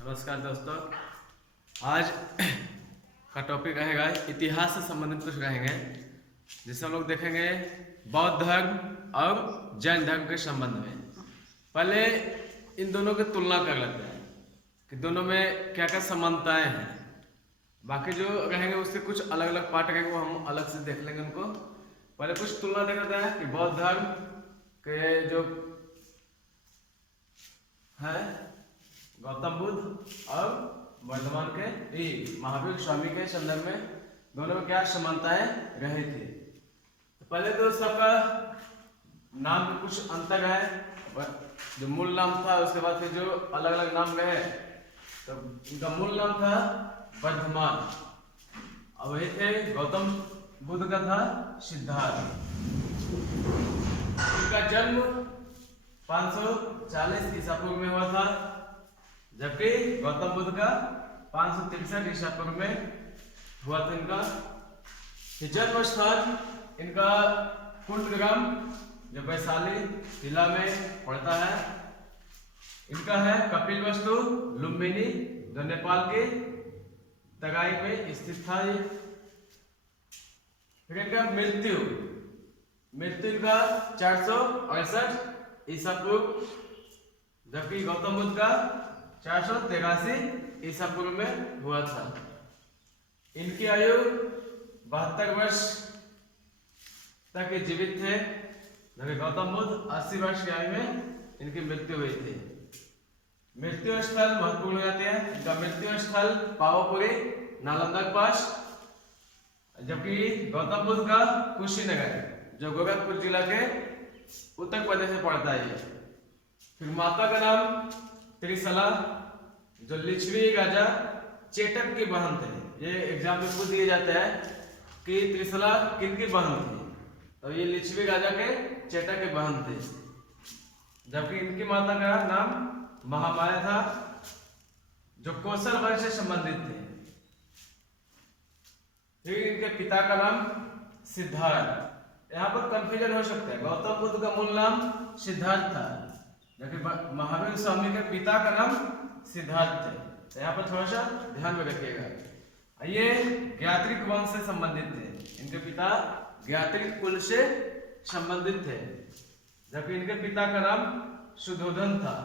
नमस्कार दोस्तों। आज का टॉपिक रहेगा इतिहास से संबंधित कुछ रहेंगे, जिसमें हम लोग देखेंगे बौद्ध धर्म और जैन धर्म के संबंध में। पहले इन दोनों की तुलना कर लेते हैं कि दोनों में क्या क्या समानताएं हैं। बाकी जो रहेंगे उसके कुछ अलग अलग पार्ट रहेंगे, वो हम अलग से देख लेंगे उनको। पहले कुछ तुलना देख लेते हैं कि बौद्ध धर्म के जो है गौतम बुद्ध और वर्तमान के महावीर स्वामी के संदर्भ में दोनों में क्या समानताएं रही थी। तो पहले तो सबका नाम में कुछ अंतर है, जो मूल नाम था उसके बाद फिर जो अलग अलग नाम रहे। तो इनका मूल नाम था वर्धमान, और वही थे गौतम बुद्ध का था सिद्धार्थ। इनका जन्म 540 ईसा पूर्व में हुआ था, जबकि गौतम बुद्ध का 563 ईसा पूर्व में हुआ था। इनका जन्म स्थान इनका कुंडग्राम जो वैशाली जिला में पड़ता है। इनका है कपिलवस्तु लुम्बिनी जो नेपाल के तराई में स्थित था। फिर इनका मृत्यु इनका 468 ईसा पूर्व, जबकि गौतम बुद्ध का 483 ईसा पूर्व में हुआ था। इनकी आयु 72 वर्ष तक जीवित थे, जबकि गौतम बुद्ध 80 वर्ष की आयु में इनकी मृत्यु हुई थी। मृत्यु स्थल महत्वपूर्ण हो जाते हैं। इनका मृत्यु स्थल पावापुरी नालंदा के पास, जबकि गौतम बुद्ध का कुशीनगर जो गोरखपुर जिला के उत्तर प्रदेश में पड़ता है। फिर माता का नाम त्रिशला जो लिच्छवी राजा चेटक की बहन थे। ये एग्जाम में पूछ दिया जाता है कि त्रिशला किनकी बहन थी, तो ये लिच्छवी राजा के चेटक के बहन थे। जबकि इनकी माता का नाम महामाया था, जो कौशल वंश से संबंधित थे। फिर इनके पिता का नाम सिद्धार्थ। यहाँ पर कंफ्यूजन हो सकता है, गौतम बुद्ध का मूल नाम सिद्धार्थ था, जबकि महावीर स्वामी के पिता का नाम सिद्धार्थ थे। तो यहाँ पर थोड़ा सा ध्यान में रखिएगा। ये ज्ञात्रिक वंश से संबंधित थे। इनके पिता ज्ञात्रिक कुल से संबंधित थे, जबकि इनके पिता का नाम सुधोधन था।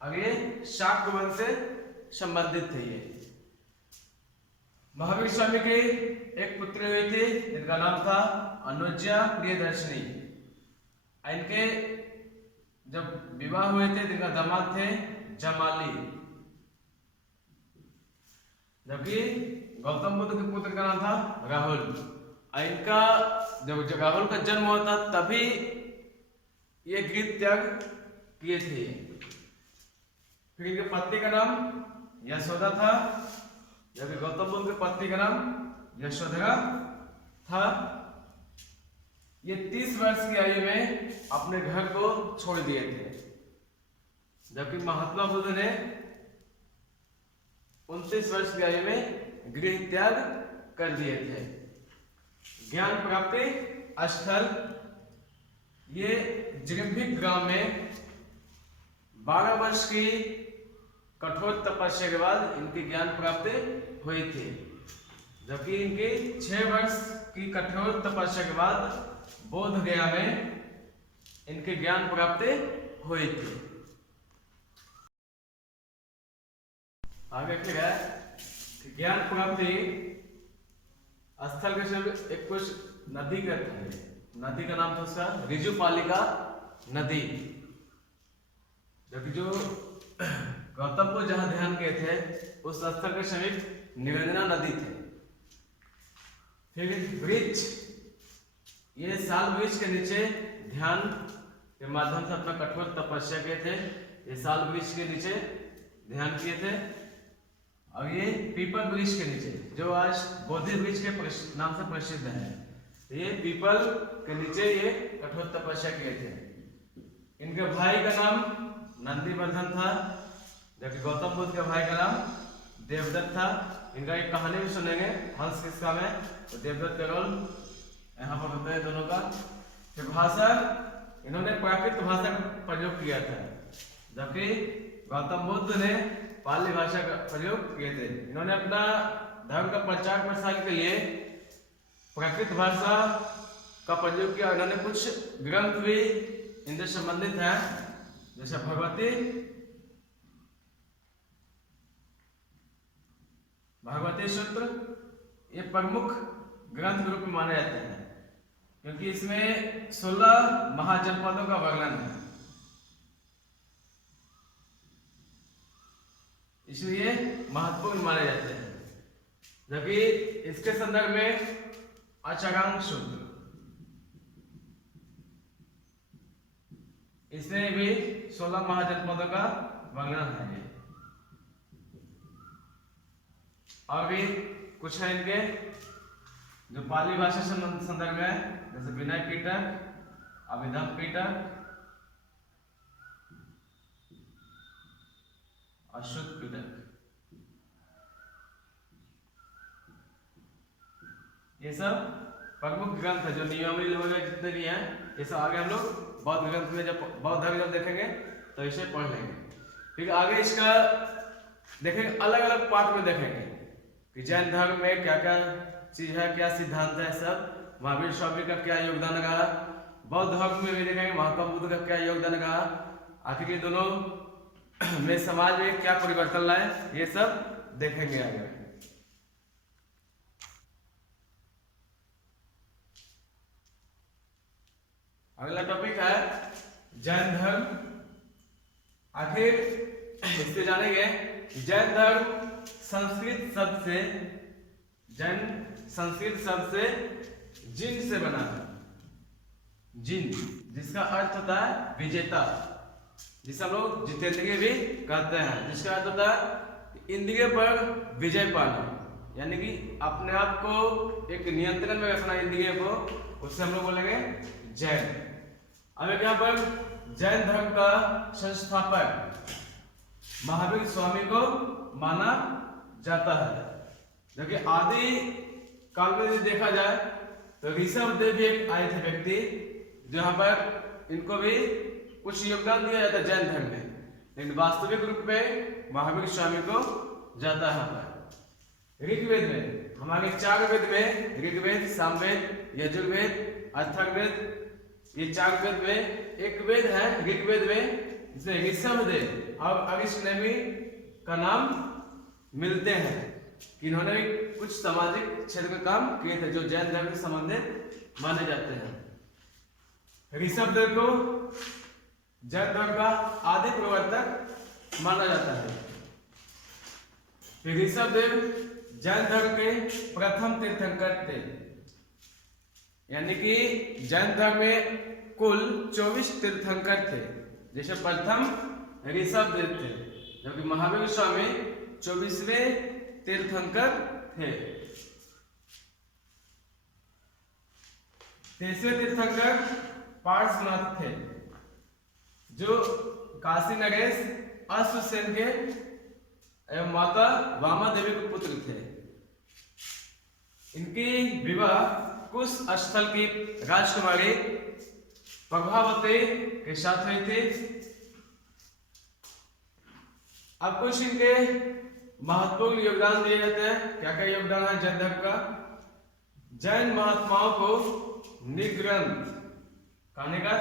आगे शाक्त वंश से संबंधित थे। ये महावीर स्वामी की एक पुत्री हुई थी, जिनका नाम था अनुज्या प्रियदर्शनी। इनके जब विवाह हुए थे, जिनका दामाद थे जमाली। जबकि गौतम बुद्ध के पुत्र का नाम था राहुल। इनका जब राहुल का जन्म हुआ था तभी ये गृह त्याग किए थे। फिर इनके पत्नी का नाम यशोदा था, जबकि गौतम बुद्ध के पत्नी का नाम यशोधरा था। ये 30 वर्ष की आयु में अपने घर को छोड़ दिए थे, जबकि महात्मा बुद्ध ने 29 वर्ष की आयु में गृह त्याग कर दिए थे। ज्ञान प्राप्ति स्थल ये जृंभिक ग्राम में 12 वर्ष की कठोर तपस्या के बाद इनकी ज्ञान प्राप्ति हुई थी, जबकि इनकी 6 वर्ष की कठोर तपस्या के बाद बोध गया में इनके ज्ञान प्राप्ति हुई थी। आगे क्या है, ज्ञान प्राप्ति स्थल के सब एक कुछ नदी का था। नदी का नाम था उसका ऋजुपालिका नदी, जबकि जो गौतम को जहां ध्यान किए थे उस स्थल के समीप निरंजना नदी थे। फिर वृक्ष, ये साल वृक्ष के नीचे ध्यान के माध्यम से अपना कठोर तपस्या किए थे। ये साल वृक्ष के नीचे ध्यान किए थे। और ये पीपल वृक्ष के नीचे जो आज बोधि वृक्ष के नाम से प्रसिद्ध है, ये पीपल के नीचे ये कठोर तपस्या किए थे। इनके भाई का नाम नंदीवर्धन था, जबकि गौतम बुद्ध के भाई का नाम देवदत्त था। इनका एक कहानी भी सुनेंगे हंस किसका में, तो देवदत्त का रोल यहाँ पर होता है दोनों का। फिर भाषा, इन्होंने प्राकृत भाषा का प्रयोग किया था, जबकि गौतम बुद्ध ने पाली भाषा का प्रयोग किए थे। इन्होंने अपना धर्म का प्रचार प्रसार के लिए प्राकृत भाषा का प्रयोग किया। इन्होंने कुछ ग्रंथ भी इनसे संबंधित हैं, जैसे भगवती सूत्र, ये प्रमुख ग्रंथ के रूप में माने जाते हैं क्योंकि इसमें 16 महाजनपदों का वर्णन है, इसलिए महत्वपूर्ण माने जाते हैं। जबकि इसके संदर्भ में अचारांग सूत्र, इसमें भी 16 महाजनपदों का वर्णन है। और भी कुछ है इनके जो पाली भाषा से संदर्भ में, जैसे विनय पिटक, अभिधम पिटक, अश्रुत पिटक, ये सब प्रमुख ग्रंथ है जो नियमित वगैरह जितने भी हैं। ये सब आगे हम लोग बौद्ध ग्रंथ में जब बौद्ध धर्म जब देखेंगे तो इसे पढ़ लेंगे। फिर आगे इसका देखेंगे, अलग अलग पार्ट में देखेंगे कि जैन धर्म में क्या क्या चीज है, क्या सिद्धांत है, सब महावीर स्वामी का क्या योगदान रहा, बौद्ध धर्म में भी देखेंगे महात्मा बुद्ध का क्या योगदान रहा, आखिर ये दोनों में समाज में क्या परिवर्तन लाए, ये सब देखेंगे आगे। अगला टॉपिक है जैन धर्म। आखिर इससे जानेंगे जैन धर्म संस्कृत शब्द से, जैन संस्कृत शब्द से जिन से बना है। जिन जिसका अर्थ होता है विजेता, जिसे हम लोग जितेंद्रिय भी कहते हैं, जिसका अर्थ होता है इंद्रिय पर विजय पाना, यानी कि अपने आप को एक नियंत्रण में रखना इंद्रिय को, उससे हम लोग बोलेंगे जैन। अब यहाँ पर जैन धर्म का संस्थापक महावीर स्वामी को माना जाता है। जबकि आदि काल में यदि देखा जाए तो ऋषभ देव भी एक आए थे व्यक्ति, जो यहाँ पर इनको भी कुछ योगदान दिया जाता है जैन धर्म में, लेकिन वास्तविक रूप में महावीर स्वामी को जाता है। यहाँ पर ऋग्वेद में, हमारे 4 वेद में, ऋग्वेद, सामवेद, यजुर्वेद, अथर्ववेद, ये 4 वेद में एक वेद है ऋग्वेद में जिसमें ऋषभ देव और अरिष्टनेमि का नाम मिलते हैं कि इन्होंने भी कुछ सामाजिक क्षेत्र में काम किए थे जो जैन धर्म से संबंधित माने जाते हैं। ऋषभ देव को जैन धर्म का आदि प्रवर्तक माना जाता है। ऋषभ देव जैन धर्म के प्रथम तीर्थंकर थे, यानी कि जैन धर्म में कुल 24 तीर्थंकर थे, जैसे प्रथम ऋषभ देव थे, जबकि महावीर स्वामी 24वें तीर्थंकर थे। 23वें तीर्थंकर पार्श्वनाथ थे, जो काशी नरेश अश्वसेन के एवं माता वामा देवी के पुत्र थे। इनकी विवाह कुश स्थल की राजकुमारी प्रभावती के साथ हुई थी। अब कुछ इनके महत्वपूर्ण योगदान दिए जाते हैं। क्या क्या योगदान है जैन धर्म का? जैन महात्माओं को निग्रंथ कहने का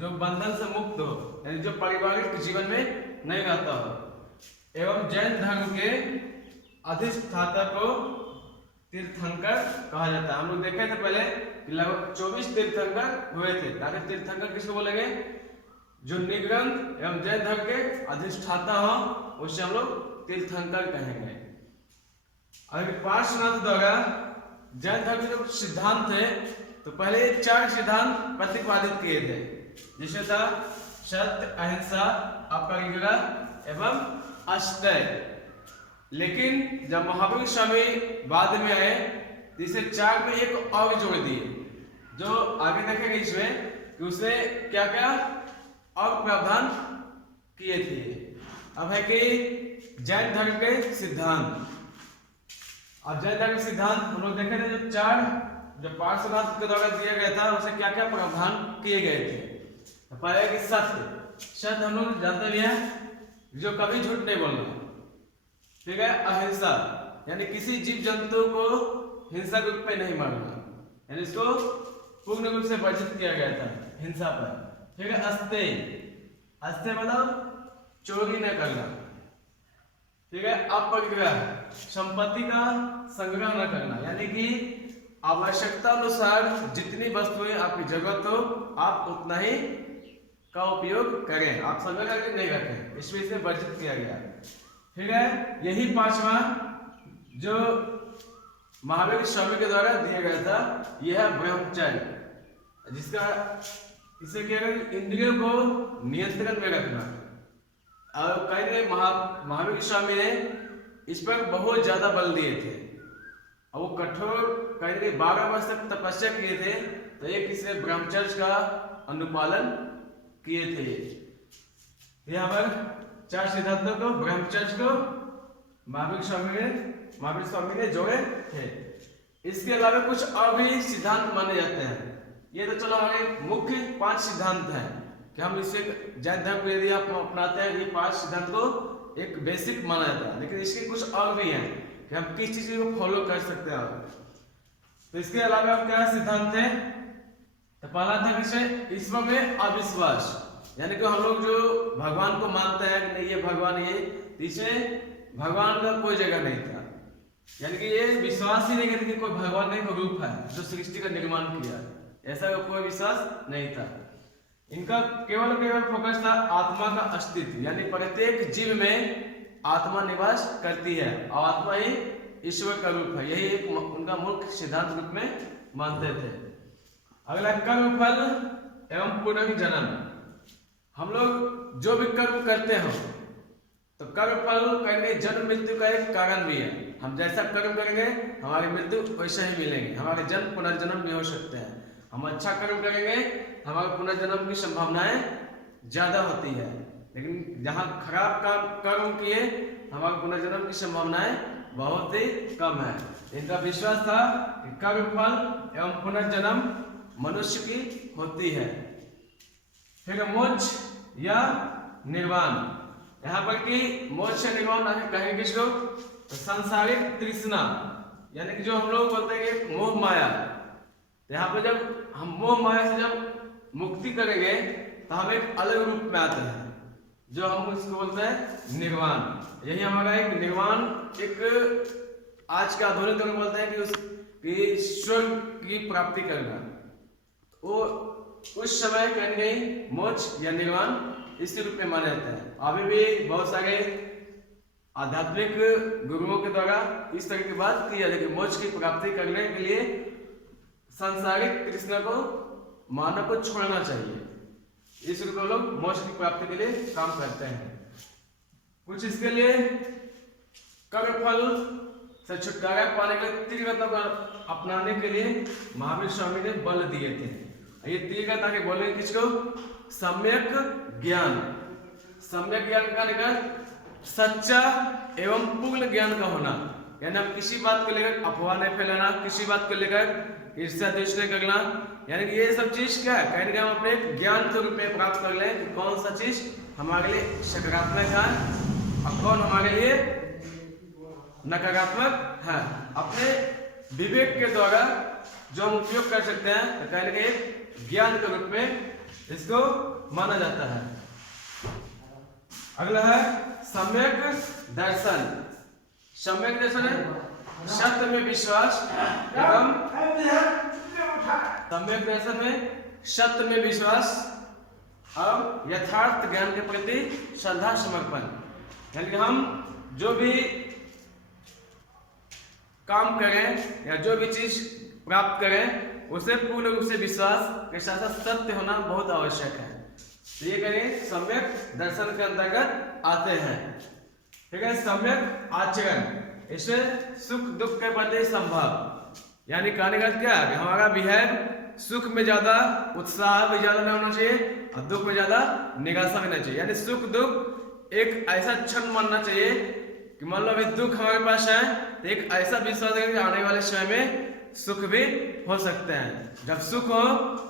जो बंधन से मुक्त हो, यानी जो पारिवारिक जीवन में नहीं रहता हो, एवं जैन धर्म के अधिष्ठाता को तीर्थंकर कहा जाता है। हम लोग देखे थे पहले लगभग 24 तीर्थंकर हुए थे। ताकि तीर्थंकर किसको बोलेंगे? जो निग्रंथ एवं जैन धर्म के अधिष्ठाता हो उससे हम लोग तीर्थंकर कहेंगे। अगर पार्श्वनाथ द्वारा जैन धर्म के जो सिद्धांत थे तो पहले 4 सिद्धांत प्रतिपादित किए थे, जिसमें था सत्य, अहिंसा, अपरिग्रह एवं अष्टय। लेकिन जब महावीर स्वामी बाद में आए तो इसे 4 में एक और जोड़ दिए, जो आगे देखेंगे इसमें कि उसने क्या क्या और प्रावधान किए थे। अब है कि जैन धर्म के सिद्धांत। अब जैन धर्म के सिद्धांत हम लोग देखे थे, जो 4 जो पार्श्वनाथ के द्वारा दिया गया था उसे क्या क्या प्रावधान किए गए थे। पहले कि सत्य हम लोग जानते भी हैं जो कभी झूठ नहीं बोलना, ठीक है। अहिंसा यानी किसी जीव जंतु को हिंसा के रूप में नहीं मारना, यानी इसको पूर्ण रूप से वर्जित किया गया था हिंसा पर, ठीक है। अस्तेय, अस्तेय मतलब चोरी न करना, ठीक है। अपरिग्रह, संपत्ति का संग्रह न करना, यानी कि आवश्यकता अनुसार जितनी वस्तुएं आपकी जरूरत हो आप उतना ही का उपयोग करें, आप संग्रह करके नहीं रखें, इसमें इसे वर्जित किया गया, ठीक है। यही पांचवा जो महावीर स्वामी के द्वारा दिया गया था, यह है ब्रह्मचर्य, जिसका इसे क्या है, इंद्रियों को नियंत्रण में रखना। और कहीं महावीर स्वामी ने इस पर बहुत ज्यादा बल दिए थे, और वो कठोर कहीं 12 वर्ष तक तपस्या किए थे, तो एक इसे ब्रह्मचर्य का अनुपालन किए थे। यहाँ पर 4 सिद्धांतों को, ब्रह्मचर्य को महावीर स्वामी ने जोड़े थे। इसके अलावा कुछ और भी सिद्धांत माने जाते हैं। ये तो चलो हमारे मुख्य 5 सिद्धांत हैं कि हम इसे जैन धर्म को यदि आप अपनाते हैं, ये 5 सिद्धांत को एक बेसिक माना जाता है, लेकिन इसके कुछ और भी हैं कि हम किस चीज को फॉलो कर सकते हैं। तो इसके अलावा क्या सिद्धांत है, तो पहला था विषय ईश्वर में अविश्वास, यानी कि हम लोग जो भगवान को मानते हैं कि नहीं ये भगवान, ये इसमें भगवान का कोई जगह नहीं था, यानी कि ये विश्वास ही नहीं करते कि कोई भगवान नहीं, कोई रूप है जो सृष्टि का निर्माण किया, ऐसा कोई विश्वास नहीं था। इनका केवल फोकस था आत्मा का अस्तित्व, यानी प्रत्येक जीव में आत्मा निवास करती है और आत्मा ही ईश्वर का रूप है, यही एक उनका मुख्य सिद्धांत रूप में मानते थे। अगला कर्म फल एवं पुनर्जन्म, हम लोग जो भी कर्म करते हैं तो कर्म फल करने जन्म मृत्यु का एक कारण भी है, हम जैसा कर्म करेंगे हमारी मृत्यु वैसा ही मिलेंगे, हमारे जन्म पुनर्जन्म भी हो सकते हैं। हम अच्छा कर्म करेंगे हमारे पुनर्जन्म की संभावनाएं ज्यादा होती है, लेकिन जहाँ खराब कर्म किए हमारे पुनर्जन्म की संभावनाएं बहुत ही कम है। इनका विश्वास था कि कर्म फल एवं पुनर्जन्म मनुष्य की होती है। फिर मोक्ष या निर्वाण, यहाँ पर कि मोक्ष या निर्वाण कहेंगे किसको, तो सांसारिक तृष्णा, यानी कि जो हम लोग बोलते हैं कि मोह माया, यहाँ पर जब हम मोह माया से जब मुक्ति करेंगे तो हम एक अलग रूप में आते हैं, जो हम इसको बोलते हैं निर्वाण। यही हमारा एक निर्वाण, एक आज के आधुनिक दौर में बोलते हैं कि ईश्वर की प्राप्ति करना, वो उस समय कहेंगे मोक्ष या निर्वाण इसी रूप में माने जाते हैं। अभी भी बहुत सारे आध्यात्मिक गुरुओं के द्वारा इस तरह की बात की जाती है कि मोक्ष की प्राप्ति करने के लिए सांसारिक तृष्णा को मानव को छोड़ना चाहिए, इस रूप में लोग मोक्ष की प्राप्ति के लिए काम करते हैं। कुछ इसके लिए कर्म फल से छुटकारा पाने के लिए त्रिगतों को अपनाने के लिए महावीर स्वामी ने बल दिए थे। ये त्रिगत आगे बोले किसको, सम्यक ज्ञान। सम्यक ज्ञान का लेकर सच्चा एवं पूर्ण ज्ञान का होना, यानी हम किसी बात को लेकर अफवाह नहीं फैलाना, किसी बात को लेकर ईर्ष्या द्वेष नहीं करना, यानी कि ये सब चीज क्या है, कहीं ना हम अपने ज्ञान के रूप में प्राप्त कर लें कि कौन सा चीज हमारे लिए सकारात्मक है और कौन हमारे लिए नकारात्मक है। अपने विवेक के द्वारा जो हम उपयोग कर सकते हैं तो कहीं ना कहीं ज्ञान के रूप में इसको माना जाता है। अगला है सम्यक दर्शन। सम्यक दर्शन है सत्य में विश्वास एवं सम्यक दर्शन में सत्य में विश्वास और यथार्थ ज्ञान के प्रति श्रद्धा समर्पण, यानी कि हम जो भी काम करें या जो भी चीज प्राप्त करें उसे पूर्ण रूप से विश्वास के साथ साथ सत्य होना बहुत आवश्यक है। तो ये करें सम्यक दर्शन के अंतर्गत आते हैं। ठीक है, सम्यक आचरण, इसे सुख दुख के प्रति संभव, यानी कहने का क्या है कि हमारा बिहेव सुख में ज्यादा उत्साह भी ज्यादा नहीं होना चाहिए और दुख में ज्यादा निराशा भी नहीं चाहिए, यानी सुख दुख एक ऐसा क्षण मानना चाहिए कि मान लो अभी दुख हमारे पास है तो एक ऐसा विश्वास है कि आने वाले समय में सुख भी हो सकते हैं। जब सुख हो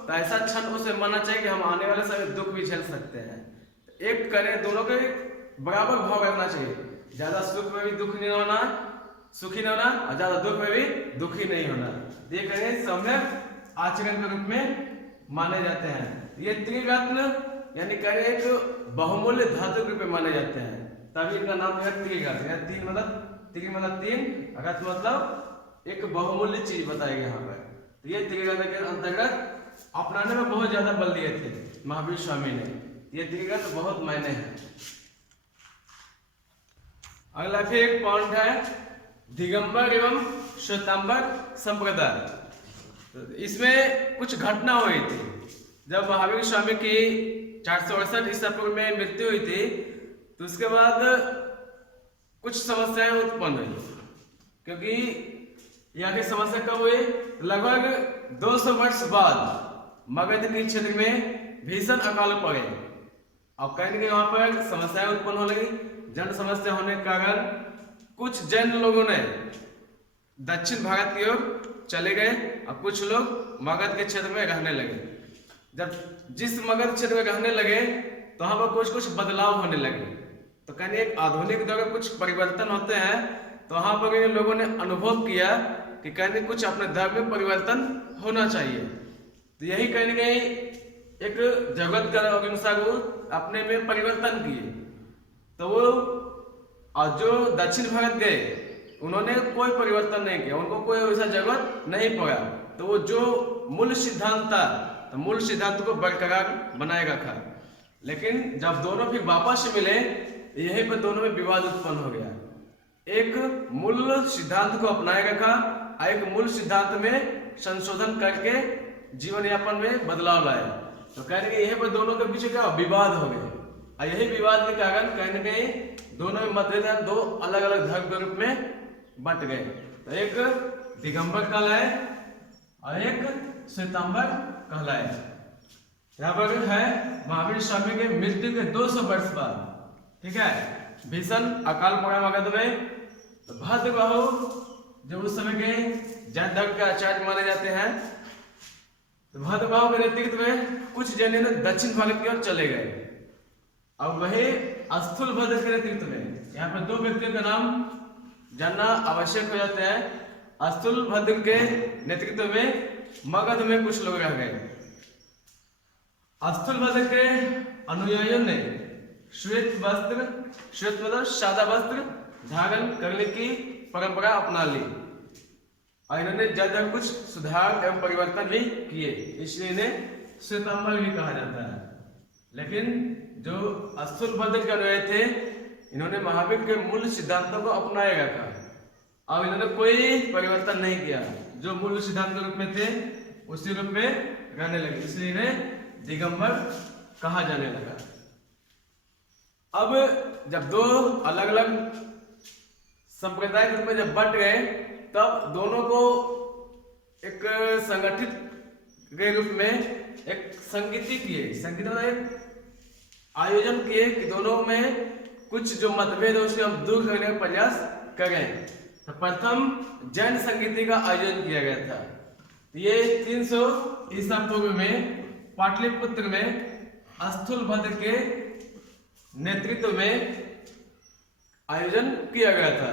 तो ऐसा क्षण उसे मानना चाहिए कि हम आने वाले समय दुख भी झेल सकते हैं। एक करें, दोनों के बराबर भाव रखना चाहिए, ज्यादा सुख में भी दुख नहीं होना, सुखी नहीं होना, और ज्यादा दुख में भी दुखी नहीं होना। ये कहें सम्यक आचरण के रूप में माने जाते हैं। ये त्रिरत्न यानी कहें एक बहुमूल्य धातु के रूप में माने जाते हैं, तभी इनका नाम है त्रिरत्न। या तीन मतलब तीन, रत्न मतलब एक बहुमूल्य चीज बताएगी यहाँ पर। तो ये त्रिरत्न के अंतर्गत अपनाने में बहुत ज्यादा बल दिए थे महावीर स्वामी ने। ये त्रिरत्न बहुत मायने हैं। अगला फिर एक पॉइंट है दिगंबर एवं श्वेतांबर संप्रदाय। तो इसमें कुछ घटना हुई थी जब महावीर स्वामी की 468 ईसा पूर्व में मृत्यु हुई थी, तो उसके बाद कुछ समस्याएं उत्पन्न हुई, क्योंकि यहाँ की समस्या कब हुई? लगभग 200 वर्ष बाद मगध के क्षेत्र में भीषण अकाल पड़े और कहीं के वहां पर समस्याएं उत्पन्न हो लगी। जन समस्या होने के कारण कुछ जैन लोगों ने दक्षिण भारत की ओर चले गए और कुछ लोग मगध के क्षेत्र में रहने लगे। जब जिस मगध क्षेत्र में रहने लगे तो वहां पर कुछ कुछ बदलाव होने लगे। तो कहीं एक आधुनिक दौर में कुछ परिवर्तन होते हैं, तो वहां पर इन लोगों ने अनुभव किया कि कहीं कुछ अपने धर्म में परिवर्तन होना चाहिए। तो यही कहीं ना कहीं एक जगत का अनुसार वो अपने में परिवर्तन किए। तो वो और जो दक्षिण भारत गए उन्होंने कोई परिवर्तन नहीं किया, उनको कोई वैसा जगत नहीं पड़ा। तो वो जो मूल सिद्धांत था, तो मूल सिद्धांत को बरकरार बनाए रखा। लेकिन जब दोनों फिर वापस मिले, यहीं पर दोनों में विवाद उत्पन्न हो गया। एक मूल सिद्धांत को अपनाए रखा, एक मूल सिद्धांत में संशोधन करके जीवन यापन में बदलाव लाए। तो कहीं यहीं पर दोनों के पीछे क्या विवाद हो गए, और यही विवाद के कारण कहीं न कहीं दोनों में मतभेद दो अलग अलग धर्म के रूप में बट गए। तो एक दिगंबर कहलाए और एक श्वेतांबर कहलाए। यहाँ पर है महावीर स्वामी के मृत्यु के 200 वर्ष बाद, ठीक है, भीषण अकाल पड़ा मगध में। तो भद्रबाहु जो उस समय के जैन धर्म के आचार्य माने जाते हैं, तो भद्रबाहु के नेतृत्व में कुछ जैन दक्षिण भारत की ओर चले गए। अब वही स्थूलभद्र के नेतृत्व में, यहाँ पर दो व्यक्तियों का नाम जानना आवश्यक हो जाता है। स्थूलभद्र के नेतृत्व में मगध में कुछ लोग रह गए। स्थूलभद्र के अनुयायियों ने श्वेत मतलब सादा वस्त्र धारण करने की परंपरा अपना ली, और इन्होंने जब कुछ सुधार एवं परिवर्तन भी किए, इसलिए इन्हें श्वेतांबर भी कहा जाता है। लेकिन जो स्थूलभद्र के अनुयायी थे, इन्होंने महावीर के मूल सिद्धांतों को अपनाए रखा, अब इन्होंने कोई परिवर्तन नहीं किया। जो मूल सिद्धांत के रूप में थे उसी रूप में रहने लगे, इसलिए इन्हें दिगंबर कहा जाने लगा। अब जब दो अलग अलग संप्रदाय के रूप में जब बट गए, तब दोनों को एक संगठित के रूप में एक संगीति किए। संगीत मतलब एक आयोजन किए कि दोनों में कुछ जो मतभेद है उसको हम दूर करने का प्रयास करें। तो प्रथम जैन संगीति का आयोजन किया गया था। ये 300 ईसा पूर्व में पाटलिपुत्र में स्थूलभद्र के नेतृत्व में आयोजन किया गया था।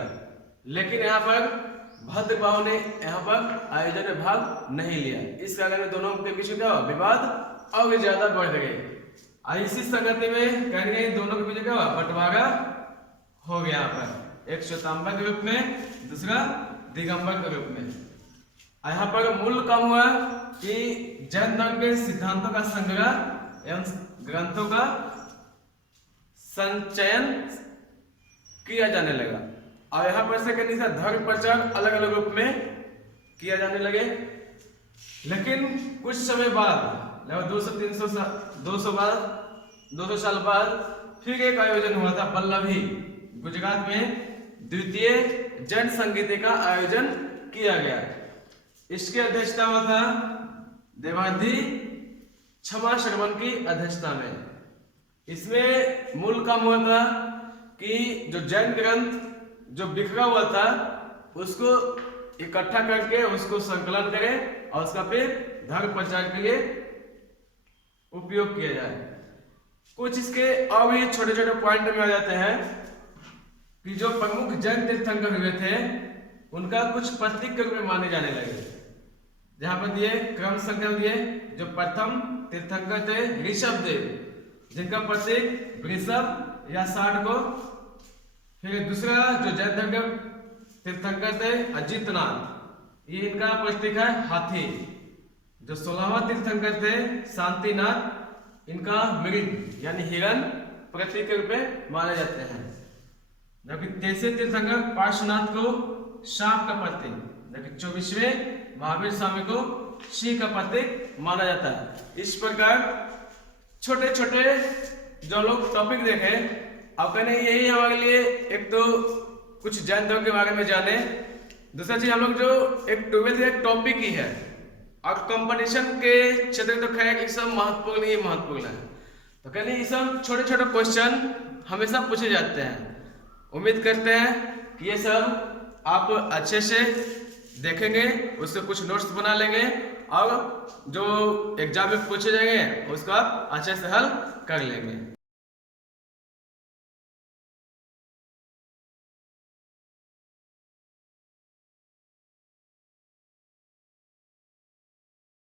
लेकिन यहाँ पर भद्रबाहु ने यहाँ पर आयोजन में भाग नहीं लिया। इस कारण दोनों के बीच क्या विवाद और ज्यादा बढ़ गए। इसी संगति में कहीं दोनों के बीच क्या बंटवारा हो गया। यहाँ पर एक श्वेतांबर के रूप में, दूसरा दिगंबर के रूप में। यहाँ पर मूल काम हुआ कि जैन धर्म के सिद्धांतों का संग्रह एवं ग्रंथों का संचयन किया जाने लगा, और यहाँ पर से कहीं धर्म प्रचार अलग अलग रूप में किया जाने लगे। लेकिन कुछ समय बाद, लगभग 200 साल बाद फिर एक आयोजन हुआ था वल्लभी, गुजरात में द्वितीय जैन संगीति का आयोजन किया गया। इसकी अध्यक्षता हुआ था देवाधिदेव क्षमा श्रवण की अध्यक्षता में। इसमें मूल काम हुआ था कि जो जैन ग्रंथ जो बिखरा हुआ था उसको इकट्ठा करके उसको संकलन करें और उसका फिर धर्म प्रचार के लिए उपयोग किया जाए। कुछ इसके और भी छोटे छोटे पॉइंट में आ जाते हैं कि जो प्रमुख जैन तीर्थंकर हुए थे उनका कुछ प्रतीक के रूप में माने जाने लगे। जहां पर दिए क्रम संख्या दिए, जो प्रथम तीर्थंकर थे ऋषभ देव, जिनका प्रतीक वृषभ या षाढ़ को। फिर दूसरा जो जैन धर्म तीर्थंकर थे अजितनाथ, ये इनका प्रतीक है हाथी। जो 16वां तीर्थंकर थे शांतिनाथ, इनका मृग यानी हिरण प्रतीक के रूप में माने जाते हैं। जबकि 23वें तीर्थंकर पार्श्वनाथ को सांप का प्रतीक, जबकि 24वें महावीर स्वामी को सिंह का प्रतीक माना जाता है। इस प्रकार छोटे छोटे जो लोग टॉपिक देखे, अब कहने यही हमारे लिए एक तो कुछ जैन धर्म के बारे में जाने, दूसरा चीज हम लोग जो एक 12th एक टॉपिक ही है और कंपटीशन के क्षेत्र में तो खैर ये सब महत्वपूर्ण ही महत्वपूर्ण है। तो कहने ये सब छोटे छोटे क्वेश्चन हमेशा पूछे जाते हैं। उम्मीद करते हैं कि ये सब आप अच्छे से देखेंगे, उससे कुछ नोट्स बना लेंगे और जो एग्जाम में पूछे जाएंगे उसको आप अच्छे से हल कर लेंगे।